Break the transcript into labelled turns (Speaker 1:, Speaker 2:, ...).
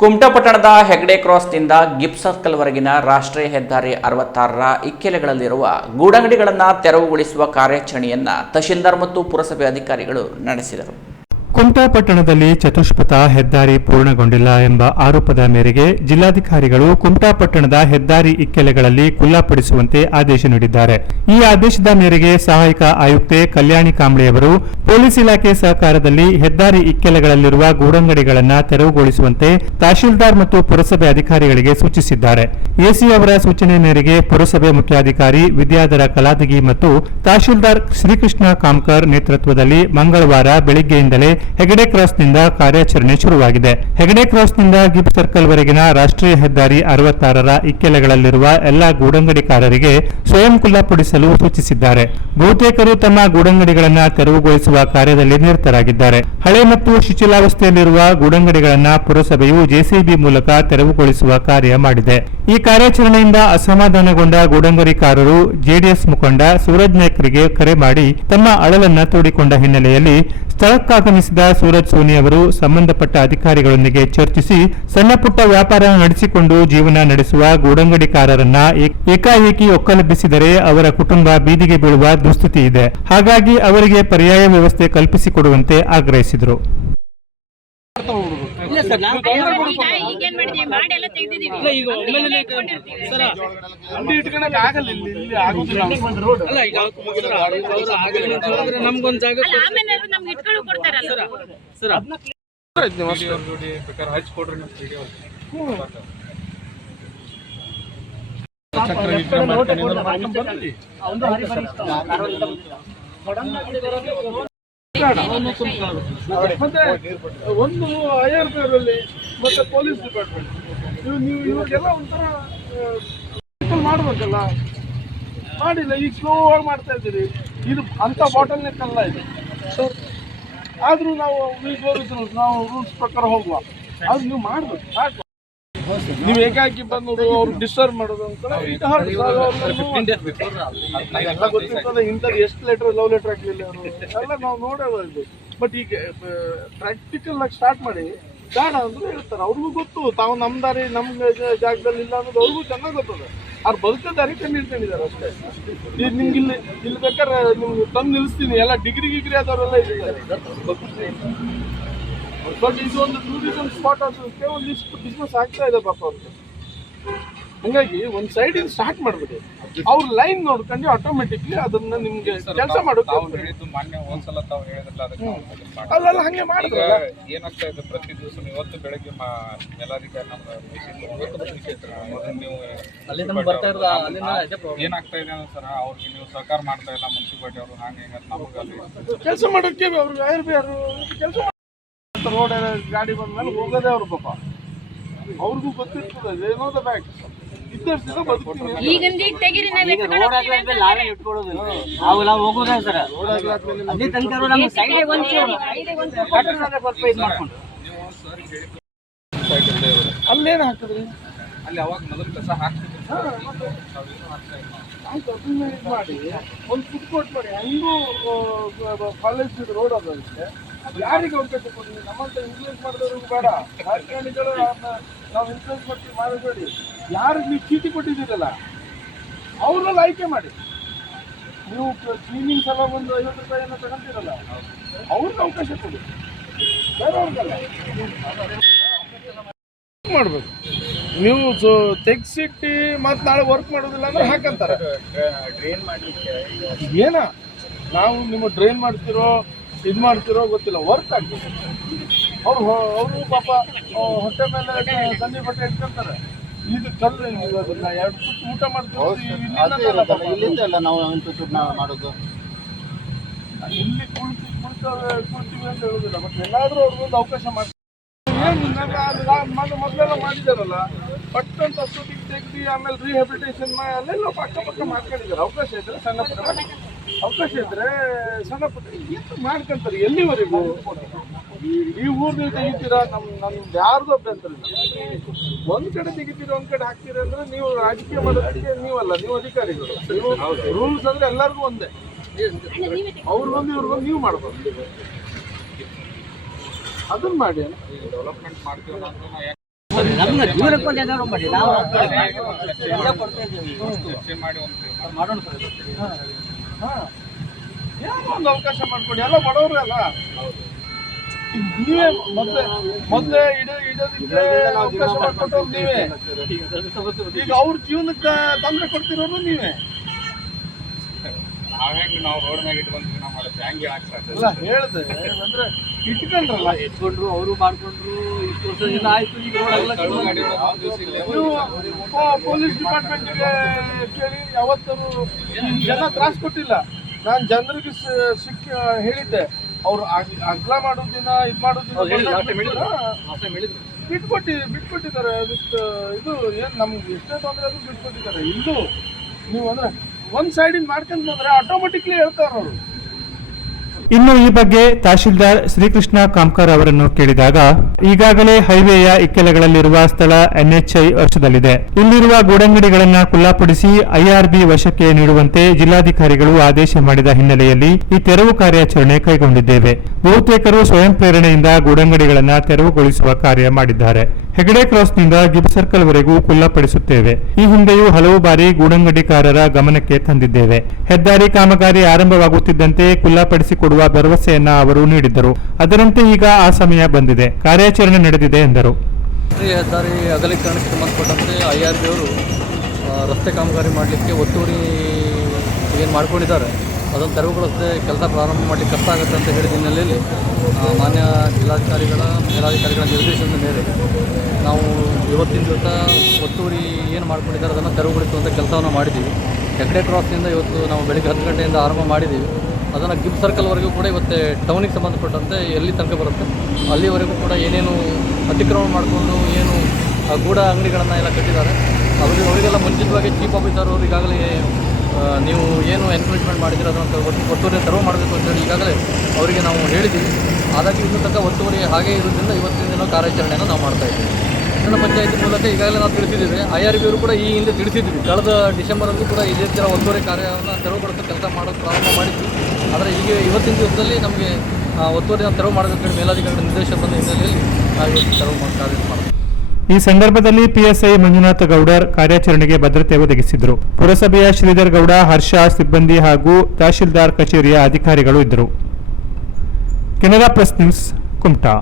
Speaker 1: ಕುಮಟಾ ಪಟ್ಟಣದ ಹೆಗ್ಡೆ ಕ್ರಾಸ್ನಿಂದ ಗಿಪ್ ಸರ್ಕಲ್ವರೆಗಿನ ರಾಷ್ಟ್ರೀಯ ಹೆದ್ದಾರಿ ಅರವತ್ತಾರರ ಇಕ್ಕೆಲೆಗಳಲ್ಲಿರುವ ಗೂಡಂಗಡಿಗಳನ್ನು ತೆರವುಗೊಳಿಸುವ ಕಾರ್ಯಾಚರಣೆಯನ್ನು ತಹಶೀಲ್ದಾರ್ ಮತ್ತು ಪುರಸಭೆ ಅಧಿಕಾರಿಗಳು ನಡೆಸಿದರು.
Speaker 2: ಕುಮಟಾ ಪಟ್ಟಣದಲ್ಲಿ ಚತುಷ್ಪಥ ಹೆದ್ದಾರಿ ಪೂರ್ಣಗೊಂಡಿಲ್ಲ ಎಂಬ ಆರೋಪದ ಮೇರೆಗೆ ಜಿಲ್ಲಾಧಿಕಾರಿಗಳು ಕುಮಟಾ ಪಟ್ಟಣದ ಹೆದ್ದಾರಿ ಇಕ್ಕೆಲೆಗಳಲ್ಲಿ ಕುಲ್ಲಾಪಡಿಸುವಂತೆ ಆದೇಶ ನೀಡಿದ್ದಾರೆ. ಈ ಆದೇಶದ ಮೇರೆಗೆ ಸಹಾಯಕ ಆಯುಕ್ತೆ ಕಲ್ಯಾಣಿ ಕಾಂಬ್ಳೆಯವರು ಪೊಲೀಸ್ ಇಲಾಖೆ ಸಹಕಾರದಲ್ಲಿ ಹೆದ್ದಾರಿ ಇಕ್ಕೆಲೆಗಳಲ್ಲಿರುವ ಗೂಡಂಗಡಿಗಳನ್ನು ತೆರವುಗೊಳಿಸುವಂತೆ ತಹಶೀಲ್ದಾರ್ ಮತ್ತು ಪುರಸಭೆ ಅಧಿಕಾರಿಗಳಿಗೆ ಸೂಚಿಸಿದ್ದಾರೆ. ಎಸಿ ಅವರ ಸೂಚನೆ ಮೇರೆಗೆ ಪುರಸಭೆ ಮುಖ್ಯಾಧಿಕಾರಿ ವಿದ್ಯಾಧರ ಕಲಾದಗಿ ಮತ್ತು ತಹಶೀಲ್ದಾರ್ ಶ್ರೀಕೃಷ್ಣ ಕಾಮ್ಕರ್ ನೇತೃತ್ವದಲ್ಲಿ ಮಂಗಳವಾರ ಬೆಳಿಗ್ಗೆಯಿಂದಲೇ ಹೆಗಡೆ ಕ್ರಾಸ್ನಿಂದ ಕಾರ್ಯಾಚರಣೆ ಶುರುವಾಗಿದೆ. ಹೆಗಡೆ ಕ್ರಾಸ್ನಿಂದ ಗಿಬ್ ಸರ್ಕಲ್ ವರೆಗಿನ ರಾಷ್ಟ್ರೀಯ ಹೆದ್ದಾರಿ ಅರವತ್ತಾರರ ಇಕ್ಕೆಲೆಗಳಲ್ಲಿರುವ ಎಲ್ಲಾ ಗೂಡಂಗಡಿಕಾರರಿಗೆ ಸ್ವಯಂ ಕುಲ್ಲಾಪಡಿಸಲು ಸೂಚಿಸಿದ್ದಾರೆ. ಬಹುತೇಕರು ತಮ್ಮ ಗೂಡಂಗಡಿಗಳನ್ನು ತೆರವುಗೊಳಿಸುವ ಕಾರ್ಯದಲ್ಲಿ ನಿರತರಾಗಿದ್ದಾರೆ. ಹಳೆ ಮತ್ತು ಶಿಥಿಲಾವಸ್ಥೆಯಲ್ಲಿರುವ ಗೂಡಂಗಡಿಗಳನ್ನು ಪುರಸಭೆಯು ಜೆಸಿಬಿ ಮೂಲಕ ತೆರವುಗೊಳಿಸುವ ಕಾರ್ಯ ಮಾಡಿದೆ. ಈ ಕಾರ್ಯಾಚರಣೆಯಿಂದ ಅಸಮಾಧಾನಗೊಂಡ ಗೂಡಂಗಡಿಕಾರರು ಜೆಡಿಎಸ್ ಮುಖಂಡ ಸೂರಜ್ ನಾಯ್ಕರಿಗೆ ಕರೆ ಮಾಡಿ ತಮ್ಮ ಅಳಲನ್ನ ತೋಡಿಕೊಂಡ ಹಿನ್ನೆಲೆಯಲ್ಲಿ ಸ್ಥಳಕ್ಕಾಗಮಿಸಿದ ಸೂರಜ್ ಸೋನಿ ಅವರು ಸಂಬಂಧಪಟ್ಟ ಅಧಿಕಾರಿಗಳೊಂದಿಗೆ ಚರ್ಚಿಸಿ ಸಣ್ಣ ಪುಟ್ಟ ವ್ಯಾಪಾರ ನಡೆಸಿಕೊಂಡು ಜೀವನ ನಡೆಸುವ ಗೂಡಂಗಡಿಕಾರರನ್ನ ಏಕಾಏಕಿ ಒಕ್ಕಲೆಬ್ಬಿಸಿದರೆ ಅವರ ಕುಟುಂಬ ಬೀದಿಗೆ ಬೀಳುವ ದುಸ್ಥಿತಿ ಇದೆ. ಹಾಗಾಗಿ ಅವರಿಗೆ ಪರ್ಯಾಯ ವ್ಯವಸ್ಥೆ ಕಲ್ಪಿಸಿಕೊಡುವಂತೆ ಆಗ್ರಹಿಸಿದರು.
Speaker 3: ನಮ್ಗೊಂದ್ ಜಾಗ
Speaker 4: ಅಲ್ಲ ಆಮೇಲೆ ನಮ್ಗೆ ಇಟ್ಕೊಂಡು ಕೊಡ್ತಾರಲ್ಲ.
Speaker 3: ಸರ
Speaker 5: ಹಚ್ಕೊಡ್ರಿ ನಮ್ಮ ವಿಡಿಯೋ ಮತ್ತೆ ಒಂದು ಐಆರ್ ಅಲ್ಲಿ ಮತ್ತೆ ಪೊಲೀಸ್ ಡಿಪಾರ್ಟ್ಮೆಂಟ್ ನೀವು ನೀವು ಇವಾಗೆಲ್ಲ ಒಂಥರ ಮಾಡಬೇಕಲ್ಲ? ಮಾಡಿಲ್ಲ, ಈಗ ಸ್ಲೋ ಆಗಿ ಮಾಡ್ತಾ ಇದ್ದೀರಿ. ಇದು ಅಂತ ಬಾಟಲ್ ನೆಕ್ ಅಲ್ಲ ಇದು. ಆದ್ರೂ ನಾವು ನಾವು ರೂಲ್ಸ್ ಪ್ರಕಾರ ಹೋಗುವ. ಅದು ನೀವು ಮಾಡಬೇಕು ನೀವು ಏಕಾಕಿ ಬಂದು ಅವ್ರು ಡಿಸ್ಟರ್ಬ್ ಮಾಡೋದು ಎಲ್ಲ ಗೊತ್ತಿರ್ತದೆ ಇಂಥದ್ದು ಎಷ್ಟು ಲೆಟರ್ ಲವ್ ಲೆಟರ್ ಆಗಲಿಲ್ಲ ಅವರು. ಎಲ್ಲ ನಾವು ನೋಡೋದು ಬಟ್ ಈಗ ಪ್ರಾಕ್ಟಿಕಲ್ ಆಗಿ ಸ್ಟಾರ್ಟ್ ಮಾಡಿ ಬೇಡ ಅಂದ್ರೆ ಹೇಳ್ತಾರೆ. ಅವ್ರಿಗೂ ಗೊತ್ತು ತಾವು ನಮ್ಮ ದಾರಿ ನಮ್ಮ ಜಾಗದಲ್ಲಿ ಇಲ್ಲ ಅನ್ನೋದು ಅವ್ರಿಗೂ ಚೆನ್ನಾಗಿ ಗೊತ್ತದೆ. ಅವ್ರು ಬದುಕೋ ದಾರಿ ಕಂಡು ಹಿಡ್ಕೊಂಡಿದ್ದಾರೆ ಅಷ್ಟೇ. ಈಗ ನಿಮ್ಗೆ ಇಲ್ಲಿ ಇಲ್ಲಿ ಬೇಕಾದ್ರೆ ನಿಮ್ಗೆ ತಂದು ನಿಲ್ಲಿಸ್ತೀನಿ. ಎಲ್ಲ ಡಿಗ್ರಿ ಗಿಗ್ರಿ ಆದವರೆಲ್ಲ ಇದ್ದಾರೆ. ಬಟ್ ಇದು ಒಂದು ಟೂರಿಸಂ ಸ್ಪಾಟ್ ಅಂತ ಒಂದಿಷ್ಟು ಬಿಸ್ನೆಸ್ ಆಗ್ತಾ ಇದೆ ಪಾಪ ಅವ್ರಿಗೆ ಹಂಗಾಗಿ ಒಂದು ಸೈಡ್ ಸ್ಟಾರ್ಟ್ ಮಾಡ್ಬಿಡಿ. ಅವ್ರ ಲೈನ್ ನೋಡ್ಕೊಂಡು ಆಟೋಮೆಟಿಕ್ಲಿ ಅದನ್ನ ನಿಮ್ಗೆ ಕೆಲಸ ಮಾಡೋಕೆ
Speaker 6: ಅವ್ರು ಹೇಳಿದ್ದು ಮಾನ್ಯ ಒಂದ್ಸಲ ತಾವು ಹೇಳಿದ್ರಲ್ಲ ಅದಕ್ಕೆ
Speaker 5: ಅಲ್ಲಲ್ಲ ಹಂಗೆ ಮಾಡಿದ್ರೆ
Speaker 6: ಏನಾಗ್ತಾ ಇದೆ ಪ್ರತಿ ದಿವಸ ಇವತ್ತು ಬೆಳಗ್ಗೆ ಮಾ ಮೇಲಾಧಿಕಾರಿ ನಮ್ಮ
Speaker 3: ಬರ್ತಾ ಇರೋದು.
Speaker 6: ಏನಾಗ್ತಾ ಇದೆ ಸರ್ ಅವ್ರಿಗೆ ನೀವು ಸಹಕಾರ ಮಾಡ್ತಾ ಇಲ್ಲ ಮುನ್ಸಿಪಾಲಿಟಿ ಅವರು ಹಂಗೆ ನಮಗೆ
Speaker 5: ಕೆಲಸ ಮಾಡೋಕೆ ಅವ್ರಿಗೆ ಯಾರು ಕೆಲಸ ರೋಡ್ ಗಾಡಿ ಬಂದ ಮೇಲೆ ಹೋಗೋದೇ ಅವ್ರ ಪಾಪ. ಅವ್ರಿಗೂ ಗೊತ್ತಿರ್ತದೆ ಏನೋ ದ ಬ್ಯಾಕ್ ಇದ್ದಷ್ಟು ಬದುಕ್ತೀನಿ
Speaker 4: ಅಂತ.
Speaker 3: ಇಟ್ಕೊಳ್ಳೋದಿಲ್ಲ ನಾವು ನಾವು ಹೋಗೋದೇ ಸರ್.
Speaker 5: ರೋಡ್
Speaker 3: ಅಲ್ಲಿ ತನಕ ಸ್ವಲ್ಪ ಇದು ಮಾಡ್ಕೊಂಡು.
Speaker 5: ಅಲ್ಲೇನು ಹಾಕಿದ್ರಿ?
Speaker 6: ಅಲ್ಲಿ ಅವಾಗ ಮೊದಲು ಕಸ
Speaker 5: ಆಯ್ತು ಅದನ್ನ ಇದು ಮಾಡಿ. ಒಂದು ಫುಡ್ ಕೋರ್ಟ್ ಮಾಡಿ ಹಂಗೂ ಕಾಲೇಜ್ ರೋಡ್ ಅದಕ್ಕೆ ಯಾರಿಗೆ ಅವಕಾಶ ಕೊಡಿ ನಮ್ಮಂತ ಇನ್ಫ್ಲೂಯೆನ್ಸ್ ಮಾಡಿದವ್ರಿಗೂ ಬೇಡ. ರಾಜಕಾರಣಿಗಳು ನಾವು ಇನ್ಫ್ಲೂಯೆನ್ಸ್ ಮಾಡ್ತೀವಿ ಮಾಡಬೇಡಿ. ಯಾರಿಗೆ ನೀವು ಚೀಟಿ ಕೊಟ್ಟಿದ್ದೀರಲ್ಲ ಅವ್ರಲ್ಲಿ ಆಯ್ಕೆ ಮಾಡಿ. ನೀವು ಕ್ಲೀನಿಂಗ್ ಸಲ ಒಂದು ಐವತ್ತು ರೂಪಾಯಿ ಏನೋ ತಗೊಂತೀರಲ್ಲ ಅವ್ರಿಗೆ ಅವಕಾಶ ಕೊಡಿ. ಬೇರೆಯವ್ರಿಗಲ್ಲ. ಮಾಡಬೇಕು. ನೀವು ತೆಗ್ಸಿಟ್ಟು ಮತ್ತೆ ನಾಳೆ ವರ್ಕ್ ಮಾಡೋದಿಲ್ಲ ಅಂದ್ರೆ ಹಾಕಂತಾರೆ. ಏನ? ನಾವು ನಿಮ್ಮ ಡ್ರೈನ್ ಮಾಡ್ತಿರೋ ಇದು ಮಾಡ್ತಿರೋ ಗೊತ್ತಿಲ್ಲ ವರ್ಕ್ ಆಗ್ತದೆ ಅವ್ರು ಅವರು ಪಾಪ ಹೊಟ್ಟೆ ಮೇಲೆ ತಣ್ಣಿ ಬಟ್ಟೆ ಇಟ್ಕೊಂತಾರೆ. ಇದು ಕಲ್ಲು ಅದನ್ನ ಎರಡು ತುತ್ತು ಊಟ ಮಾಡ್ತೀವಿ
Speaker 7: ಇಲ್ಲಿಂದ ಅಲ್ಲ ನಾವು ಇಂಟು ಮಾಡೋದು.
Speaker 5: ಇಲ್ಲಿ ಕುಳಿತು ಕುಳಿತವ್ರೆ ಕುಳಿತೀವಿ ಅಂತ ಹೇಳುದಿಲ್ಲ ಬಟ್ ಎಲ್ಲಾದ್ರೂ ಅವ್ರಿಗೊಂದು ಅವಕಾಶ ಮಾಡ್ತಾರೆ. ಮೊದಲೆಲ್ಲ ಮಾಡಿದಾರಲ್ಲ ಪಟ್ ಅಂತ ಅಷ್ಟೊತ್ತಿಗೆ ತೆಗ್ದು ಆಮೇಲೆ ರಿಹ್ಯಾಬಿಲಿಟೇಷನ್ ಅಲ್ಲೆಲ್ಲ ಪಕ್ಕ ಪಕ್ಕ ಮಾಡ್ಕೊಂಡಿದ್ದಾರೆ. ಅವಕಾಶ ಇದ್ರೆ ಸಣ್ಣ ಪುಟ್ಟ ಅವಕಾಶ ಇದ್ರೆ ಸಣ್ಣ ಪುಟ್ಟ ಏನು ಮಾಡ್ಕೊಂತಾರೆ ಎಲ್ಲಿವರೆಗೂ? ಈ ಊರ್ನಲ್ಲಿ ತೆಗಿತೀರಾ? ನಮ್ ನಮ್ದು ಯಾರ್ದು ಅಭ್ಯಂತರ ಇಲ್ಲ. ಒಂದ್ ಕಡೆ ತೆಗಿತೀರಾ ಒಂದ್ ಕಡೆ ಹಾಕ್ತೀರಾ ಅಂದ್ರೆ ನೀವು ರಾಜಕೀಯ ಮಾಡೋದಕ್ಕೆ ನೀವಲ್ಲ ನೀವು ಅಧಿಕಾರಿಗಳು. ನೀವು ರೂಲ್ಸ್ ಅಂದ್ರೆ ಎಲ್ಲರಿಗೂ ಒಂದೇ. ಅವ್ರಿಗೊಂದು ಇವ್ರಿಗೊಂದು ನೀವು ಮಾಡ್ಬೋದು. ಅದನ್ನ ಮಾಡಿ
Speaker 6: ಡೆವಲಪ್ಮೆಂಟ್ ಮಾಡ್ತೀವಿ ಅಂದ್ರೆ ನಾವು
Speaker 7: ಬರ್ರಿ ನಮ್ಗೆ ಜೀವನಕ್ಕೆ ಒಂದು ಏನಾದ್ರು ಮಾಡಿ ನಾವು ಎಲ್ಲ ಕೊಡ್ತಾ ಇದ್ದೀವಿ.
Speaker 6: ಮಾಡಿ ಒಂದು
Speaker 7: ಮಾಡೋಣ ಸರ್.
Speaker 5: ಏನೋ ಒಂದು ಅವಕಾಶ ಮಾಡ್ಕೊಡಿ. ಎಲ್ಲ ಬಡವರು ಅಲ್ಲ. ನೀವೇ ಮೊದ್ಲೇ ಮೊದ್ಲೇ ಇಡೋ ಇಡೋದಿದ್ರೆ ಅವಕಾಶ ಮಾಡ್ಕೊಟ್ಟು ನೀವೇ. ಈಗ ಅವ್ರ ಜೀವನಕ್ಕೆ ತೊಂದರೆ ಕೊಡ್ತಿರೋದು ನೀವೇ.
Speaker 6: ನಾವ್ಹೆಂಗ್ ನಾವು ರೋಡ್ ಮ್ಯಾಗ ಇಟ್ಕೊಂಡ್ವಿ ನಾವು ಮಾಡುತ್ತೆ ಹೆಂಗೆ ಸಾಧ್ಯ
Speaker 5: ಹೇಳ್ದೆ ಅಂದ್ರೆ ಇಟ್ಕೊಂಡ್ರಲ್ಲ
Speaker 7: ಎತ್ಕೊಂಡ್ರು ಅವರು ಮಾಡ್ಕೊಂಡ್ರು ಇಷ್ಟು ವರ್ಷದಿಂದ ಆಯ್ತು ಈಗ ರೋಡ್
Speaker 6: ಇಲ್ಲೇ.
Speaker 5: ಪೊಲೀಸ್ ಡಿಪಾರ್ಟ್ಮೆಂಟ್ಗೆ ಕೇಳಿ ಯಾವತ್ತೂ ಜನ ತ್ರಾಸ ಕೊಟ್ಟಿಲ್ಲ. ನಾನು ಜನರಿಗೆ ಸಿಕ್ ಸಿಕ್ಕ ಹೇಳಿದ್ದೆ. ಅವ್ರು ಅಗ್- ಅಗ್ಲ ಮಾಡೋದಿನ ಇದು ಮಾಡೋದಿನ ಬಿಟ್ಕೊಟ್ಟಿ ಬಿಟ್ಕೊಟ್ಟಿದ್ದಾರೆ ವಿತ್ ಇದು ಏನು ನಮ್ಗೆ ಎಷ್ಟೇ ತೊಂದರೆ ಅದು ಬಿಟ್ಕೊಟ್ಟಿದ್ದಾರೆ. ಇಂದು ನೀವು ಅಂದ್ರೆ ಒಂದ್ ಸೈಡಿಂದ ಮಾಡ್ಕೊಂಡ್ ಬಂದ್ರೆ ಆಟೋಮೆಟಿಕ್ಲಿ ಹೇಳ್ತಾರ ಅವರು.
Speaker 2: ಇನ್ನು ಈ ಬಗ್ಗೆ ತಹಶೀಲ್ದಾರ್ ಶ್ರೀಕೃಷ್ಣ ಕಾಮ್ಕರ್ ಅವರನ್ನು ಕೇಳಿದಾಗ, ಈಗಾಗಲೇ ಹೈವೇಯ ಇಕ್ಕೆಲಗಳಲ್ಲಿರುವ ಸ್ಥಳ ಎನ್ಎಚ್ಐ ವರ್ಷದಲ್ಲಿದೆ. ಇಲ್ಲಿರುವ ಗೂಡಂಗಡಿಗಳನ್ನು ಖುಲ್ಲಾಪಡಿಸಿ ಐಆರ್ಬಿ ವಶಕ್ಕೆ ನೀಡುವಂತೆ ಜಿಲ್ಲಾಧಿಕಾರಿಗಳು ಆದೇಶ ಮಾಡಿದ ಹಿನ್ನೆಲೆಯಲ್ಲಿ ಈ ತೆರವು ಕಾರ್ಯಾಚರಣೆ ಕೈಗೊಂಡಿದ್ದೇವೆ. ಬಹುತೇಕರು ಸ್ವಯಂ ಪ್ರೇರಣೆಯಿಂದ ಗೂಡಂಗಡಿಗಳನ್ನು ತೆರವುಗೊಳಿಸುವ ಕಾರ್ಯ ಮಾಡಿದ್ದಾರೆ. ಹೆಗಡೆ ಕ್ರಾಸ್ನಿಂದ ಗಿಬ್ ಸರ್ಕಲ್ ವರೆಗೂ ಖುಲ್ಲಾಪಡಿಸುತ್ತೇವೆ ಈ ಹಿಂದೆಯೂ ಹಲವು ಬಾರಿ ಗೂಡಂಗಡಿಕಾರರ ಗಮನಕ್ಕೆ ತಂದಿದ್ದೇವೆ. ಹೆದ್ದಾರಿ ಕಾಮಗಾರಿ ಆರಂಭವಾಗುತ್ತಿದ್ದಂತೆ ಖುಲ್ಲಾಪಡಿಸಿಕೊಡುವ ಭರವಸೆಯನ್ನ ಅವರು ನೀಡಿದ್ದರು. ಅದರಂತೆ ಈಗ ಆ ಸಮಯ ಬಂದಿದೆ. ಕಾರ್ಯಾಚರಣೆ ನಡೆದಿದೆ ಎಂದರು.
Speaker 8: ಹೆದ್ದಾರಿ ಅಗಲೀಕರಣಕ್ಕೆ ಸಂಬಂಧಪಟ್ಟಂತೆ ಐ ಆರ್ ಬಿ ಅವರು ರಸ್ತೆ ಕಾಮಗಾರಿ ಮಾಡಲಿಕ್ಕೆ ಒತ್ತುವರಿ ಏನು ಮಾಡ್ಕೊಂಡಿದ್ದಾರೆ? ಅದನ್ನು ತೆರವುಗೊಳಿಸದೆ ಕೆಲಸ ಪ್ರಾರಂಭ ಮಾಡಲಿಕ್ಕೆ ಕಷ್ಟ ಆಗುತ್ತೆ ಅಂತ ಹೇಳಿದ ಹಿನ್ನೆಲೆಯಲ್ಲಿ ಮಾನ್ಯ ಜಿಲ್ಲಾಧಿಕಾರಿಗಳ, ಮೇಲಾಧಿಕಾರಿಗಳ ನಿರ್ದೇಶನದ ಮೇರೆಗೆ ನಾವು ಇವತ್ತಿನ ದಿವಸ ಒತ್ತುವರಿ ಏನು ಮಾಡ್ಕೊಂಡಿದ್ದಾರೆ, ಅದನ್ನು ತೆರವುಗೊಳಿಸುವಂಥ ಕೆಲಸವನ್ನು ಮಾಡಿದ್ದೀವಿ. ಹೆಗ್ಡೆ ಕ್ರಾಸ್ನಿಂದ ಇವತ್ತು ನಾವು ಬೆಳಿಗ್ಗೆ ಹತ್ತು ಗಂಟೆಯಿಂದ ಆರಂಭ ಮಾಡಿದ್ದೀವಿ. ಅದನ್ನು ಗಿಫ್ಟ್ ಸರ್ಕಲ್ವರೆಗೂ ಕೂಡ ಇವತ್ತು ಟೌನಿಗೆ ಸಂಬಂಧಪಟ್ಟಂತೆ ಎಲ್ಲಿ ತನಕ ಬರುತ್ತೆ, ಅಲ್ಲಿವರೆಗೂ ಕೂಡ ಏನೇನು ಅತಿಕ್ರಮಣ ಮಾಡಿಕೊಂಡು ಏನು ಗೂಢ ಅಂಗಡಿಗಳನ್ನು ಎಲ್ಲ ಕಟ್ಟಿದ್ದಾರೆ. ಅವರಿಗೆ ಅವರಿಗೆಲ್ಲ ಮುಂಚಿತವಾಗಿ ಚೀಫ್ ಆಫೀಸರ್ ಅವರು ಈಗಾಗಲೇ ನೀವು ಏನು ಎನ್ಕರೇಜ್ಮೆಂಟ್ ಮಾಡಿದ್ರೆ ಅದನ್ನು ಒತ್ತು ಒತ್ತುವರಿ ತೆರವು ಮಾಡಬೇಕು ಅಂತೇಳಿ ಈಗಾಗಲೇ ಅವರಿಗೆ ನಾವು ಹೇಳಿದ್ದೀವಿ. ಆದಾಗಿ ಇನ್ನೂ ತನಕ ಒತ್ತುವರಿ ಹಾಗೆ ಇರೋದ್ರಿಂದ ಇವತ್ತಿನ ದಿನ ಕಾರ್ಯಾಚರಣೆಯನ್ನು ನಾವು ಮಾಡ್ತಾ ಇದ್ದೀವಿ. ಕನ್ನಡ ಪಂಚಾಯತಿ ಮೂಲಕ ಈಗಾಗಲೇ ನಾವು ತಿಳಿಸಿದ್ದೀವಿ. ಐ ಆರ್ ಬಿ ಕೂಡ ಈ ಹಿಂದೆ ತಿಳಿಸಿದ್ವಿ. ಕಳೆದ ಡಿಸೆಂಬರಲ್ಲಿ ಕೂಡ ಇದೇ ಥರ ಒತ್ತುವರಿ ಕಾರ್ಯವನ್ನು ತೆರವುಗೊಳಿಸೋ ಕೆಲಸ ಮಾಡೋದು ಪ್ರಾರಂಭ ಮಾಡಿದ್ವಿ. ಆದರೆ ಈಗ ಇವತ್ತಿನ ದಿವಸದಲ್ಲಿ ನಮಗೆ ಒತ್ತುವರಿಯನ್ನು ತೆರವು ಮಾಡಬೇಕು ಮೇಲಾಧಿಕಾರಿಗಳ ಮೇಲಾಧಿಕಾರಿ ನಿರ್ದೇಶನದ ಹಿನ್ನೆಲೆಯಲ್ಲಿ ನಾವು ಇವತ್ತು ತೆರವು ಮಾಡಿ ಕಾರ್ಯ ಮಾಡ್ತೀವಿ.
Speaker 2: ಈ ಸಂದರ್ಭದಲ್ಲಿ ಪಿಎಸ್ಐ ಮಂಜುನಾಥ ಗೌಡರ್ ಕಾರ್ಯಾಚರಣೆಗೆ ಭದ್ರತೆ ಒದಗಿಸಿದ್ರು. ಪುರಸಭೆಯ ಶ್ರೀಧರ್ ಗೌಡ, ಹರ್ಷ, ಸಿಬ್ಬಂದಿ ಹಾಗೂ ತಹಶೀಲ್ದಾರ್ ಕಚೇರಿಯ ಅಧಿಕಾರಿಗಳು ಇದ್ದರು. Canara press news, Kumta.